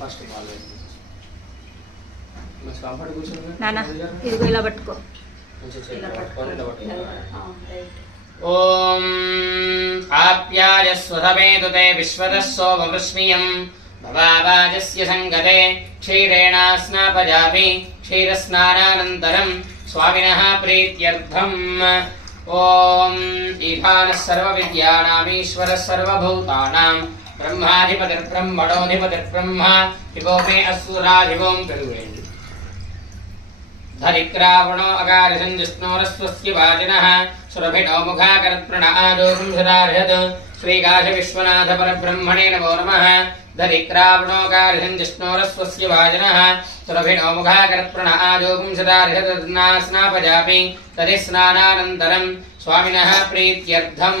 first ball మంచి comfort కూర్చోండి నాన్న ఇదిగో ఇలా పట్టుకో ఓం ఆప్యాయస్వధమేతుతే విశ్వదः సోమవృష్ణియం భవావాజస్య సంగతే క్షీరేణ స్నాపయామి క్షీరస్నానానంతరం స్వామినః ప్రీత్యర్థం ఓం ఈశానः సర్వవిద్యానామీశ్వరः సర్వభూతానాం బ్రహ్మాధిపతిర్బ్రహ్మణోధిపతిర్బ్రహ్మ శివో మే అసురాధివోం తెలువేండి धरिक्रावणो अकारिशं जिष्णोरस्वस्य वाजिनः सुरभिणो मुखाकरत्प्रणआदोषं सदार्हत् श्रीकाशविश्वनाथ परब्रह्मणे नमो नमः धरिक्रावणो अकारिशं जिष्णोरस्वस्य वाजिनः सुरभिणो मुखाकरत्प्रणआदोषं सदार्हत् स्नापयामि तदिस्नानानन्तरं स्वामिनः प्रीत्यर्थं